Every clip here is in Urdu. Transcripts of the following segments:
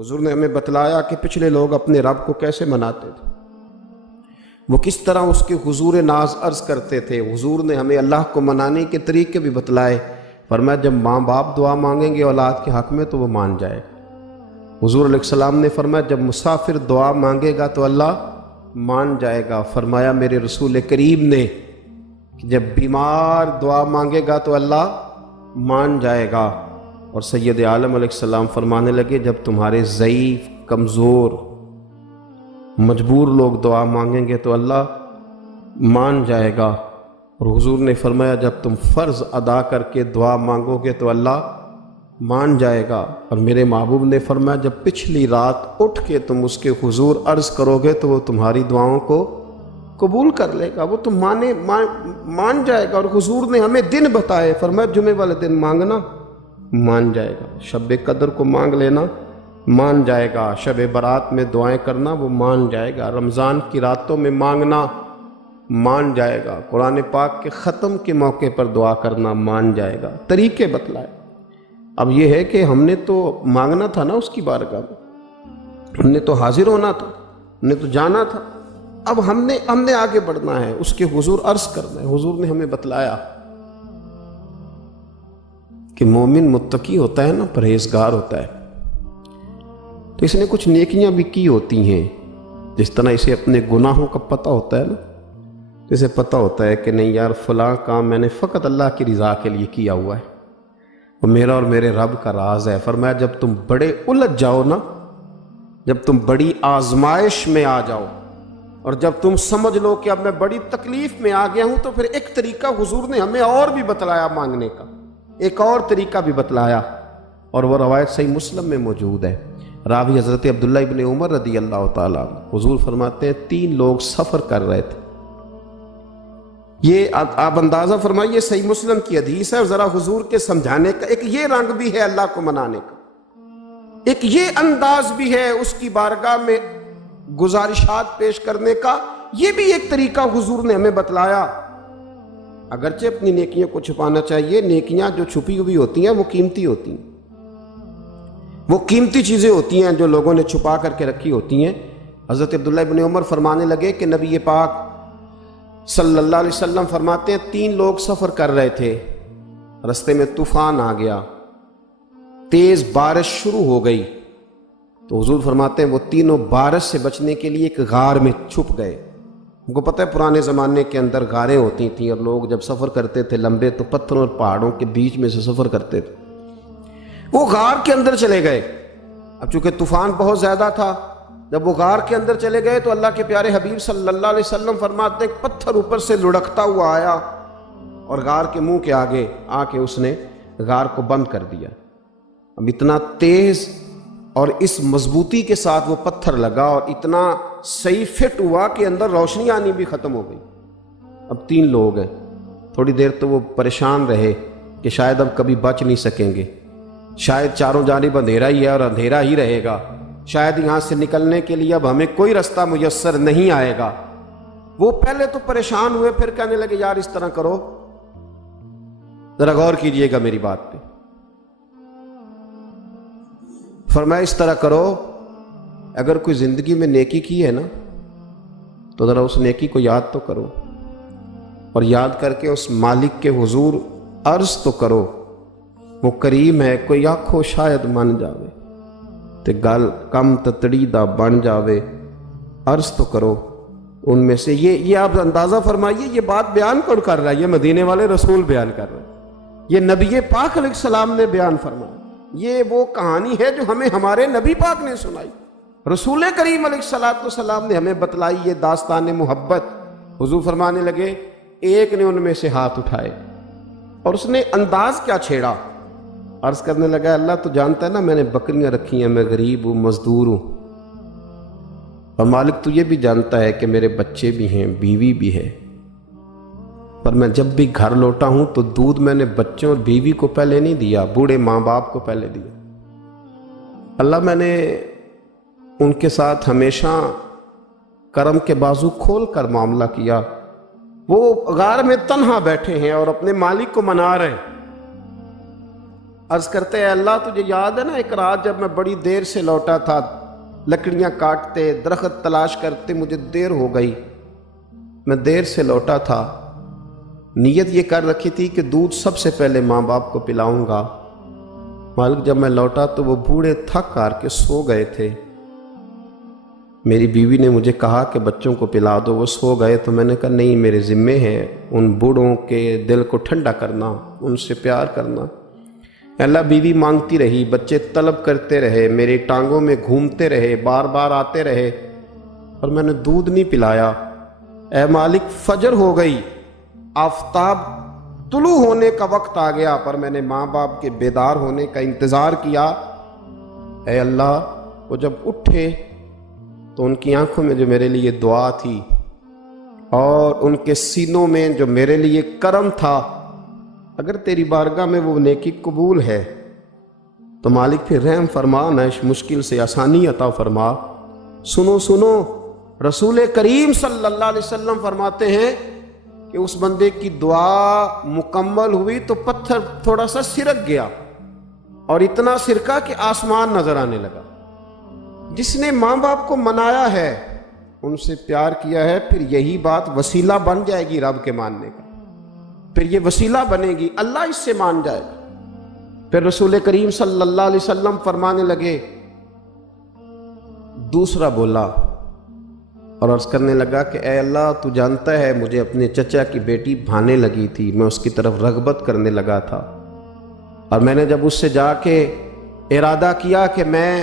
حضور نے ہمیں بتلایا کہ پچھلے لوگ اپنے رب کو کیسے مناتے تھے، وہ کس طرح اس کے حضور ناز عرض کرتے تھے۔ حضور نے ہمیں اللہ کو منانے کے طریقے بھی بتلائے، فرمایا جب ماں باپ دعا مانگیں گے اولاد کے حق میں تو وہ مان جائے گا۔ حضور علیہ السلام نے فرمایا جب مسافر دعا مانگے گا تو اللہ مان جائے گا۔ فرمایا میرے رسول کریم نے کہ جب بیمار دعا مانگے گا تو اللہ مان جائے گا۔ اور سید عالم علیہ السلام فرمانے لگے جب تمہارے ضعیف، کمزور، مجبور لوگ دعا مانگیں گے تو اللہ مان جائے گا۔ اور حضور نے فرمایا جب تم فرض ادا کر کے دعا مانگو گے تو اللہ مان جائے گا۔ اور میرے محبوب نے فرمایا جب پچھلی رات اٹھ کے تم اس کے حضور عرض کرو گے تو وہ تمہاری دعاؤں کو قبول کر لے گا، وہ تم مان جائے گا۔ اور حضور نے ہمیں دن بتائے، فرمایا جمعے والے دن مانگنا مان جائے گا، شب قدر کو مانگ لینا مان جائے گا، شب برات میں دعائیں کرنا وہ مان جائے گا، رمضان کی راتوں میں مانگنا مان جائے گا، قرآن پاک کے ختم کے موقع پر دعا کرنا مان جائے گا۔ طریقے بتلائے۔ اب یہ ہے کہ ہم نے تو مانگنا تھا نا اس کی بارگاہ میں، ہم نے تو حاضر ہونا تھا، ہم نے تو جانا تھا۔ اب ہم نے آگے بڑھنا ہے، اس کے حضور عرض کرنا ہے۔ حضور نے ہمیں بتلایا کہ مومن متقی ہوتا ہے نا، پرہیزگار ہوتا ہے، تو اس نے کچھ نیکیاں بھی کی ہوتی ہیں، جس طرح اسے اپنے گناہوں کا پتہ ہوتا ہے نا، اسے پتہ ہوتا ہے کہ نہیں یار فلاں کام میں نے فقط اللہ کی رضا کے لیے کیا ہوا ہے، وہ میرا اور میرے رب کا راز ہے۔ فرمایا جب تم بڑے الجھ جاؤ نا، جب تم بڑی آزمائش میں آ جاؤ اور جب تم سمجھ لو کہ اب میں بڑی تکلیف میں آ گیا ہوں، تو پھر ایک طریقہ حضور نے ہمیں اور بھی بتلایا مانگنے کا، ایک اور طریقہ بھی بتلایا، اور وہ روایت صحیح مسلم میں موجود ہے۔ راوی حضرت عبداللہ ابن عمر رضی اللہ تعالیٰ عنہ، حضور فرماتے ہیں 3 لوگ سفر کر رہے تھے۔ یہ آپ اندازہ فرمائیے صحیح مسلم کی حدیث ہے، اور ذرا حضور کے سمجھانے کا ایک یہ رنگ بھی ہے اللہ کو منانے کا، ایک یہ انداز بھی ہے اس کی بارگاہ میں گزارشات پیش کرنے کا، یہ بھی ایک طریقہ حضور نے ہمیں بتلایا۔ اگرچہ اپنی نیکیوں کو چھپانا چاہیے، نیکیاں جو چھپی ہوئی ہوتی ہیں وہ قیمتی ہوتی ہیں، وہ قیمتی چیزیں ہوتی ہیں جو لوگوں نے چھپا کر کے رکھی ہوتی ہیں۔ حضرت عبداللہ ابن عمر فرمانے لگے کہ نبی پاک صلی اللہ علیہ وسلم فرماتے ہیں 3 لوگ سفر کر رہے تھے، رستے میں طوفان آ گیا، تیز بارش شروع ہو گئی، تو حضور فرماتے ہیں وہ تینوں بارش سے بچنے کے لیے ایک غار میں چھپ گئے۔ ان کو پتہ ہے پرانے زمانے کے اندر غاریں ہوتی تھیں، اور لوگ جب سفر کرتے تھے لمبے تو پتھروں اور پہاڑوں کے بیچ میں سے سفر کرتے تھے، وہ غار کے اندر چلے گئے۔ اب چونکہ طوفان بہت زیادہ تھا، جب وہ غار کے اندر چلے گئے تو اللہ کے پیارے حبیب صلی اللہ علیہ وسلم فرماتے ہیں پتھر اوپر سے لڑکتا ہوا آیا اور غار کے منہ کے آگے آ کے اس نے غار کو بند کر دیا۔ اب اتنا تیز اور اس مضبوطی کے ساتھ وہ پتھر لگا اور اتنا صحیح فٹ ہوا کہ اندر روشنی آنی بھی ختم ہو گئی۔ اب 3 لوگ ہیں، تھوڑی دیر تو وہ پریشان رہے کہ شاید اب کبھی بچ نہیں سکیں گے، شاید چاروں جانب اندھیرا ہی ہے اور اندھیرا ہی رہے گا، شاید یہاں سے نکلنے کے لیے اب ہمیں کوئی رستہ میسر نہیں آئے گا۔ وہ پہلے تو پریشان ہوئے، پھر کہنے لگے یار اس طرح کرو، ذرا غور کیجئے گا میری بات پہ۔ فرمایا اس طرح کرو، اگر کوئی زندگی میں نیکی کی ہے نا تو ذرا اس نیکی کو یاد تو کرو، اور یاد کر کے اس مالک کے حضور عرض تو کرو، وہ کریم ہے، کوئی آنکھو شاید من جاوے تے گل کم تتڑی دا بن جاوے، عرض تو کرو ان میں سے۔ یہ آپ اندازہ فرمائیے، یہ بات بیان کون کر رہا ہے؟ یہ مدینے والے رسول بیان کر رہے ہیں، یہ نبی پاک علیہ السلام نے بیان فرمایا۔ یہ وہ کہانی ہے جو ہمیں ہمارے نبی پاک نے سنائی، رسول کریم علیہ السلام نے ہمیں بتلائی، یہ داستان محبت۔ حضور فرمانے لگے ایک نے ان میں سے ہاتھ اٹھائے اور اس نے انداز کیا چھیڑا، عرض کرنے لگا اللہ تو جانتا ہے نا میں نے بکریاں رکھی ہیں، میں غریب ہوں، مزدور ہوں، اور مالک تو یہ بھی جانتا ہے کہ میرے بچے بھی ہیں، بیوی بھی ہے، پر میں جب بھی گھر لوٹا ہوں تو دودھ میں نے بچوں اور بیوی کو پہلے نہیں دیا، بوڑھے ماں باپ کو پہلے دیا۔ اللہ میں نے ان کے ساتھ ہمیشہ کرم کے بازو کھول کر معاملہ کیا، وہ غار میں تنہا بیٹھے ہیں اور اپنے مالک کو منا رہے ہیں، عرض کرتے ہیں اللہ تجھے یاد ہے نا ایک رات جب میں بڑی دیر سے لوٹا تھا، لکڑیاں کاٹتے، درخت تلاش کرتے، مجھے دیر ہو گئی، میں دیر سے لوٹا تھا، نیت یہ کر رکھی تھی کہ دودھ سب سے پہلے ماں باپ کو پلاؤں گا۔ مالک جب میں لوٹا تو وہ بوڑھے تھک ہار کے سو گئے تھے۔ میری بیوی نے مجھے کہا کہ بچوں کو پلا دو، وہ سو گئے، تو میں نے کہا نہیں، میرے ذمے ہے ان بوڑھوں کے دل کو ٹھنڈا کرنا، ان سے پیار کرنا۔ اللہ بیوی مانگتی رہی، بچے طلب کرتے رہے، میری ٹانگوں میں گھومتے رہے، بار بار آتے رہے، اور میں نے دودھ نہیں پلایا۔ اے مالک فجر ہو گئی، آفتاب طلوع ہونے کا وقت آ گیا، پر میں نے ماں باپ کے بیدار ہونے کا انتظار کیا۔ اے اللہ، وہ جب اٹھے تو ان کی آنکھوں میں جو میرے لیے دعا تھی اور ان کے سینوں میں جو میرے لیے کرم تھا، اگر تیری بارگاہ میں وہ نیکی قبول ہے تو مالک پھر رحم فرما، نہ اس مشکل سے آسانی عطا فرما۔ سنو سنو، رسول کریم صلی اللہ علیہ وسلم فرماتے ہیں کہ اس بندے کی دعا مکمل ہوئی تو پتھر تھوڑا سا سرک گیا، اور اتنا سرکا کہ آسمان نظر آنے لگا۔ جس نے ماں باپ کو منایا ہے، ان سے پیار کیا ہے، پھر یہی بات وسیلہ بن جائے گی رب کے ماننے کا، پھر یہ وسیلہ بنے گی، اللہ اس سے مان جائے گا۔ پھر رسول کریم صلی اللہ علیہ وسلم فرمانے لگے، دوسرا بولا اور عرض کرنے لگا کہ اے اللہ، تو جانتا ہے مجھے اپنے چچا کی بیٹی بھانے لگی تھی، میں اس کی طرف رغبت کرنے لگا تھا، اور میں نے جب اس سے جا کے ارادہ کیا کہ میں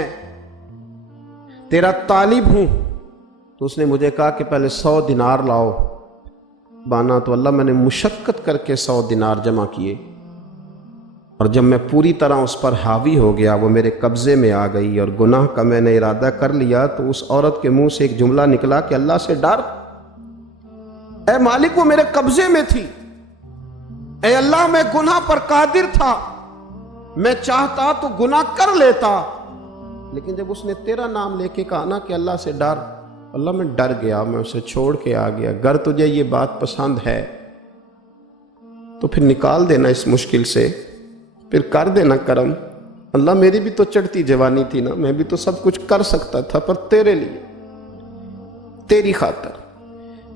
تیرا طالب ہوں، تو اس نے مجھے کہا کہ پہلے 100 دینار لاؤ۔ بانا تو اللہ، میں نے مشقت کر کے 100 دینار جمع کیے، اور جب میں پوری طرح اس پر حاوی ہو گیا، وہ میرے قبضے میں آ گئی اور گناہ کا میں نے ارادہ کر لیا، تو اس عورت کے منہ سے ایک جملہ نکلا کہ اللہ سے ڈر۔ اے مالک، وہ میرے قبضے میں تھی، اے اللہ، میں گناہ پر قادر تھا، میں چاہتا تو گناہ کر لیتا، لیکن جب اس نے تیرا نام لے کے کہا نا کہ اللہ سے ڈر، اللہ میں ڈر گیا، میں اسے چھوڑ کے آ گیا۔ اگر تجھے یہ بات پسند ہے تو پھر نکال دینا اس مشکل سے، پھر کر دینا کرم۔ اللہ، میری بھی تو چڑھتی جوانی تھی نا، میں بھی تو سب کچھ کر سکتا تھا، پر تیرے لیے، تیری خاطر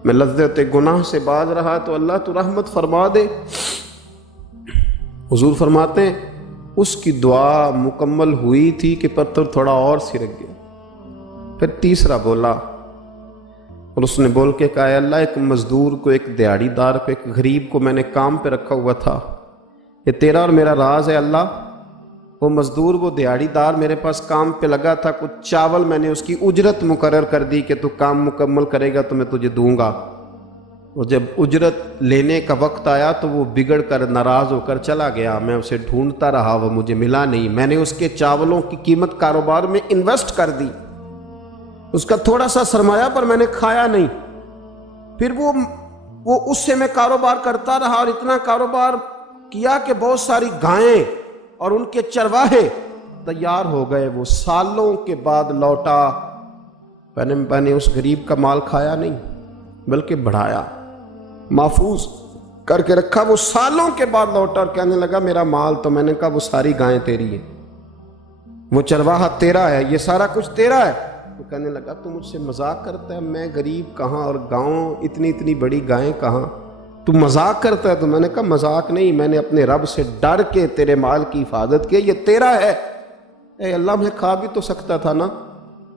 میں لذت گناہ سے باز رہا، تو اللہ تو رحمت فرما دے۔ حضور فرماتے ہیں اس کی دعا مکمل ہوئی تھی کہ پتھر تھوڑا اور سرک گیا۔ پھر تیسرا بولا، اور اس نے بول کے کہا، اے اللہ، ایک مزدور کو، ایک دیہڑی دار کو، ایک غریب کو میں نے کام پہ رکھا ہوا تھا، یہ تیرا اور میرا راز ہے اللہ۔ وہ مزدور، وہ دیہڑی دار میرے پاس کام پہ لگا تھا، کچھ چاول میں نے اس کی اجرت مقرر کر دی کہ تو کام مکمل کرے گا تو میں تجھے دوں گا، اور جب اجرت لینے کا وقت آیا تو وہ بگڑ کر ناراض ہو کر چلا گیا، میں اسے ڈھونڈتا رہا، وہ مجھے ملا نہیں، میں نے اس کے چاولوں کی قیمت کاروبار میں انویسٹ کر دی، اس کا تھوڑا سا سرمایہ پر میں نے کھایا نہیں، پھر وہ اس سے میں کاروبار کرتا رہا، اور اتنا کاروبار کیا کہ بہت ساری گائیں اور ان کے چرواہے تیار ہو گئے، وہ سالوں کے بعد لوٹا، میں نے اس غریب کا مال کھایا نہیں بلکہ بڑھایا، محفوظ کر کے رکھا۔ وہ سالوں کے بعد لوٹا اور کہنے لگا میرا مال، تو میں نے کہا وہ ساری گائیں تیری ہیں، وہ چرواہا تیرا ہے، یہ سارا کچھ تیرا ہے۔ تو کہنے لگا تو مجھ سے مذاق کرتا ہے، میں غریب کہاں اور گاؤں اتنی بڑی گائیں کہاں، تو مذاق کرتا ہے؟ تو میں نے کہا مذاق نہیں، میں نے اپنے رب سے ڈر کے تیرے مال کی حفاظت کی، یہ تیرا ہے۔ اے اللہ، میں کھا بھی تو سکتا تھا نا،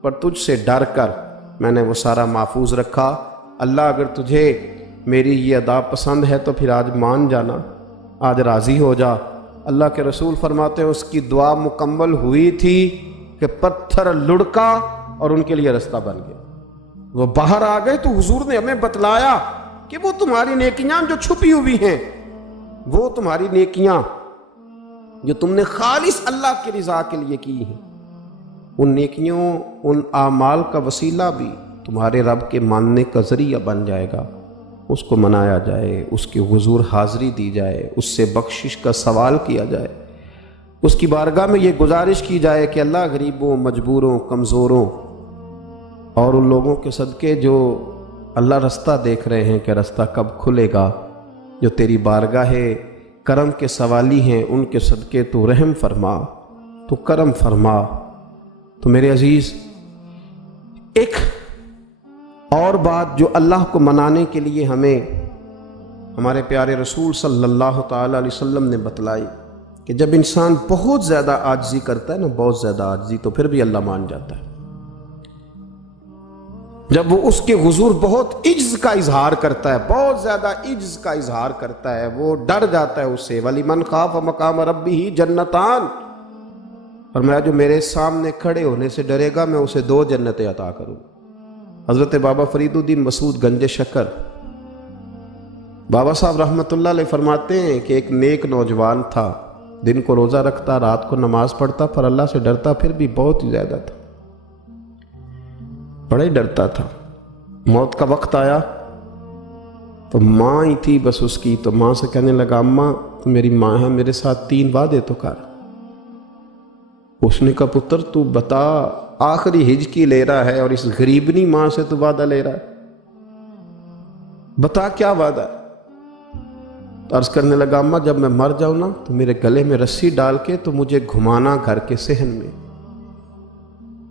پر تجھ سے ڈر کر میں نے وہ سارا محفوظ رکھا۔ اللہ، اگر تجھے میری یہ ادا پسند ہے تو پھر آج مان جانا، آج راضی ہو جا۔ اللہ کے رسول فرماتے ہیں اس کی دعا مکمل ہوئی تھی کہ پتھر لڑکا اور ان کے لیے رستہ بن گیا، وہ باہر آ گئے۔ تو حضور نے ہمیں بتلایا کہ وہ تمہاری نیکیاں جو چھپی ہوئی ہیں، وہ تمہاری نیکیاں جو تم نے خالص اللہ کی رضا کے لیے کی ہیں، ان نیکیوں، ان اعمال کا وسیلہ بھی تمہارے رب کے ماننے کا ذریعہ بن جائے گا۔ اس کو منایا جائے، اس کے حضور حاضری دی جائے، اس سے بخشش کا سوال کیا جائے، اس کی بارگاہ میں یہ گزارش کی جائے کہ اللہ، غریبوں، مجبوروں، کمزوروں اور ان لوگوں کے صدقے جو اللہ رستہ دیکھ رہے ہیں کہ رستہ کب کھلے گا، جو تیری بارگاہ کرم کے سوالی ہیں، ان کے صدقے تو رحم فرما، تو کرم فرما۔ تو میرے عزیز، ایک اور بات جو اللہ کو منانے کے لیے ہمیں ہمارے پیارے رسول صلی اللہ تعالیٰ علیہ وسلم نے بتلائی کہ جب انسان بہت زیادہ عاجزی کرتا ہے نا، بہت زیادہ عاجزی، تو پھر بھی اللہ مان جاتا ہے۔ جب وہ اس کے حضور بہت عجز کا اظہار کرتا ہے، بہت زیادہ عجز کا اظہار کرتا ہے، وہ ڈر جاتا ہے اس سے۔ وَلِمَنْ خَافَ مَقَامَ رَبِّهِ جَنَّتَانِ، فرمایا جو میرے سامنے کھڑے ہونے سے ڈرے گا میں اسے 2 جنتیں عطا کروں۔ حضرت بابا فرید الدین مسعود گنج شکر بابا صاحب رحمۃ اللہ علیہ فرماتے ہیں کہ ایک نیک نوجوان تھا، دن کو روزہ رکھتا، رات کو نماز پڑھتا، پر اللہ سے ڈرتا پھر بھی بہت ہی زیادہ تھا، بڑا ہی ڈرتا تھا۔ موت کا وقت آیا تو ماں ہی تھی بس اس کی، تو ماں سے کہنے لگا اماں تو میری ماں ہے، میرے ساتھ 3 وعدے تو کر۔ اس نے کہا پتر تو بتا، آخری ہج کی لے رہا ہے اور اس غریبنی ماں سے تو وعدہ لے رہا ہے، بتا کیا وعدہ ہے؟ تو عرض کرنے لگا اماں جب میں مر جاؤں نا تو میرے گلے میں رسی ڈال کے تو مجھے گھمانا گھر کے صحن میں،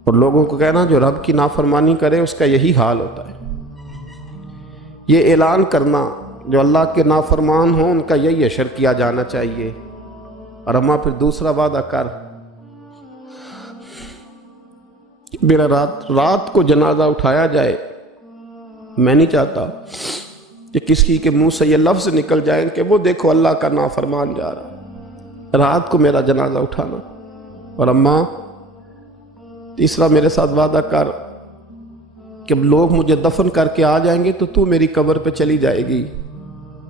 اور لوگوں کو کہنا جو رب کی نافرمانی کرے اس کا یہی حال ہوتا ہے۔ یہ اعلان کرنا جو اللہ کے نافرمان ہوں ان کا یہی اشر کیا جانا چاہیے۔ اور اماں پھر دوسرا وعدہ کر، میرا رات کو جنازہ اٹھایا جائے، میں نہیں چاہتا کہ کسی کے منہ سے یہ لفظ نکل جائیں کہ وہ دیکھو اللہ کا نافرمان جا رہا، رات کو میرا جنازہ اٹھانا۔ اور اماں تیسرا میرے ساتھ وعدہ کر کہ لوگ مجھے دفن کر کے آ جائیں گے تو تو میری قبر پہ چلی جائے گی،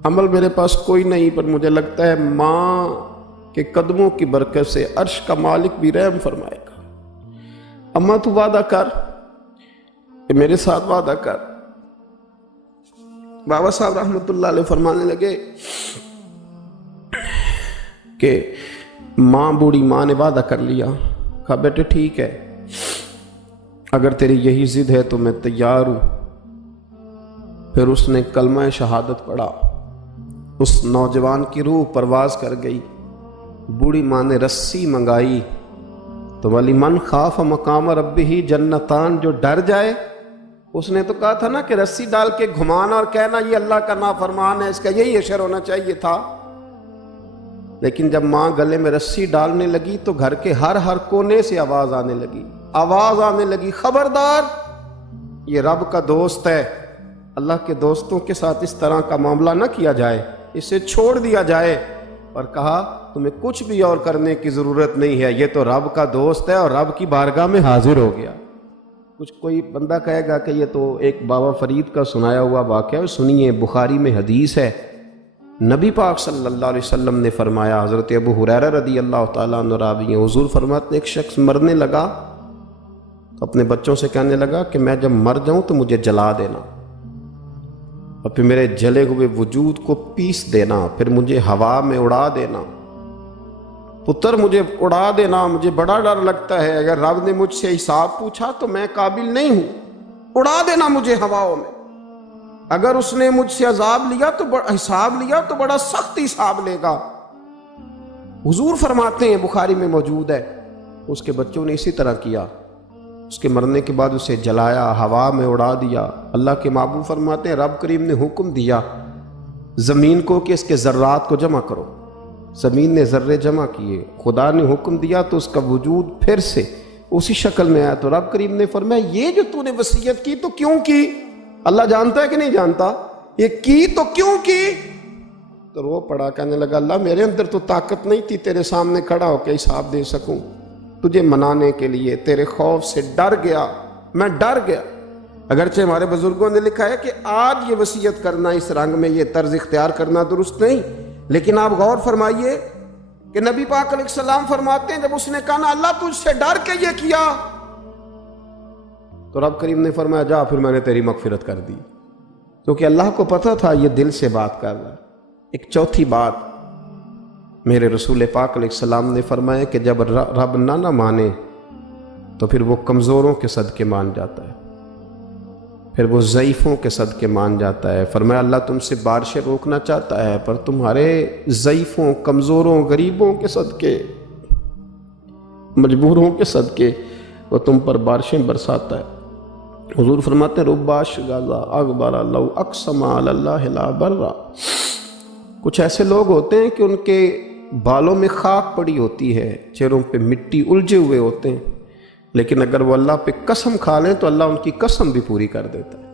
عمل میرے پاس کوئی نہیں، پر مجھے لگتا ہے ماں کے قدموں کی برکت سے عرش کا مالک بھی رحم فرمائے گا۔ اماں تو وعدہ کر کہ میرے ساتھ وعدہ کر۔ بابا صاحب رحمۃ اللہ علیہ فرمانے لگے کہ ماں، بوڑھی ماں نے وعدہ کر لیا۔ کہا بیٹے ٹھیک ہے، اگر تیری یہی ضد ہے تو میں تیار ہوں۔ پھر اس نے کلمہ شہادت پڑھا، اس نوجوان کی روح پرواز کر گئی۔ بوڑھی ماں نے رسی منگائی تو وَلِمَنْ خَافَ مَقَامَ رَبِّهِ جَنَّتَانِ، جو ڈر جائے، اس نے تو کہا تھا نا کہ رسی ڈال کے گھمانا اور کہنا یہ اللہ کا نافرمان ہے، اس کا یہی اشر ہونا چاہیے تھا۔ لیکن جب ماں گلے میں رسی ڈالنے لگی تو گھر کے ہر کونے سے آواز آنے لگی، خبردار یہ رب کا دوست ہے، اللہ کے دوستوں کے ساتھ اس طرح کا معاملہ نہ کیا جائے، اسے چھوڑ دیا جائے۔ اور کہا تمہیں کچھ بھی اور کرنے کی ضرورت نہیں ہے، یہ تو رب کا دوست ہے اور رب کی بارگاہ میں حاضر ہو گیا۔ کچھ کوئی بندہ کہے گا کہ یہ تو ایک بابا فرید کا سنایا ہوا واقعہ ہے، سنیے، بخاری میں حدیث ہے، نبی پاک صلی اللہ علیہ وسلم نے فرمایا، حضرت ابو ہریرہ رضی اللہ تعالیٰ عنہ راوی ہیں، حضور فرماتے ہیں ایک شخص مرنے لگا تو اپنے بچوں سے کہنے لگا کہ میں جب مر جاؤں تو مجھے جلا دینا، اور پھر میرے جلے ہوئے وجود کو پیس دینا، پھر مجھے ہوا میں اڑا دینا۔ پتر مجھے اڑا دینا، مجھے بڑا ڈر لگتا ہے، اگر رب نے مجھ سے حساب پوچھا تو میں قابل نہیں ہوں، اڑا دینا مجھے ہواؤں میں۔ اگر اس نے مجھ سے عذاب لیا تو حساب لیا تو بڑا سخت حساب لے گا۔ حضور فرماتے ہیں، بخاری میں موجود ہے، اس کے بچوں نے اسی طرح کیا، اس کے مرنے کے بعد اسے جلایا، ہوا میں اڑا دیا۔ اللہ کے محبوب فرماتے ہیں رب کریم نے حکم دیا زمین کو کہ اس کے ذرات کو جمع کرو، زمین نے ذرے جمع کیے، خدا نے حکم دیا تو اس کا وجود پھر سے اسی شکل میں آیا۔ تو رب کریم نے فرمایا یہ جو تو نے وصیت کی تو کیوں کی؟ اللہ جانتا ہے کہ نہیں جانتا؟ یہ کی تو کیوں کی؟ تو رو پڑا، کہنے لگا اللہ میرے اندر تو طاقت نہیں تھی تیرے سامنے کھڑا ہو کے حساب دے سکوں، تجھے منانے کے لیے تیرے خوف سے ڈر گیا، میں ڈر گیا۔ اگرچہ ہمارے بزرگوں نے لکھا ہے کہ آج یہ وصیت کرنا، اس رنگ میں یہ طرز اختیار کرنا درست نہیں، لیکن آپ غور فرمائیے کہ نبی پاک علیہ السلام فرماتے ہیں جب اس نے کہا نا اللہ تجھ سے ڈر کے یہ کیا، تو رب کریم نے فرمایا جا پھر میں نے تیری مغفرت کر دی، کیونکہ اللہ کو پتہ تھا یہ دل سے بات کر رہا ہے۔ ایک چوتھی بات میرے رسول پاک علیہ السلام نے فرمایا کہ جب رب نہ مانے تو پھر وہ کمزوروں کے صدقے مان جاتا ہے۔ پھر وہ ضعیفوں کے صدقے مان جاتا ہے۔ فرمایا اللہ تم سے بارشیں روکنا چاہتا ہے، پر تمہارے ضعیفوں، کمزوروں، غریبوں کے صدقے، مجبوروں کے صدقے وہ تم پر بارشیں برساتا ہے۔ حضور فرماتے ہیں رباش غازہ اغبر لو اقسم علی اللہ لا برا۔ کچھ ایسے لوگ ہوتے ہیں کہ ان کے بالوں میں خاک پڑی ہوتی ہے، چہروں پہ مٹی الجھے ہوئے ہوتے ہیں، لیکن اگر وہ اللہ پہ قسم کھا لیں تو اللہ ان کی قسم بھی پوری کر دیتا ہے۔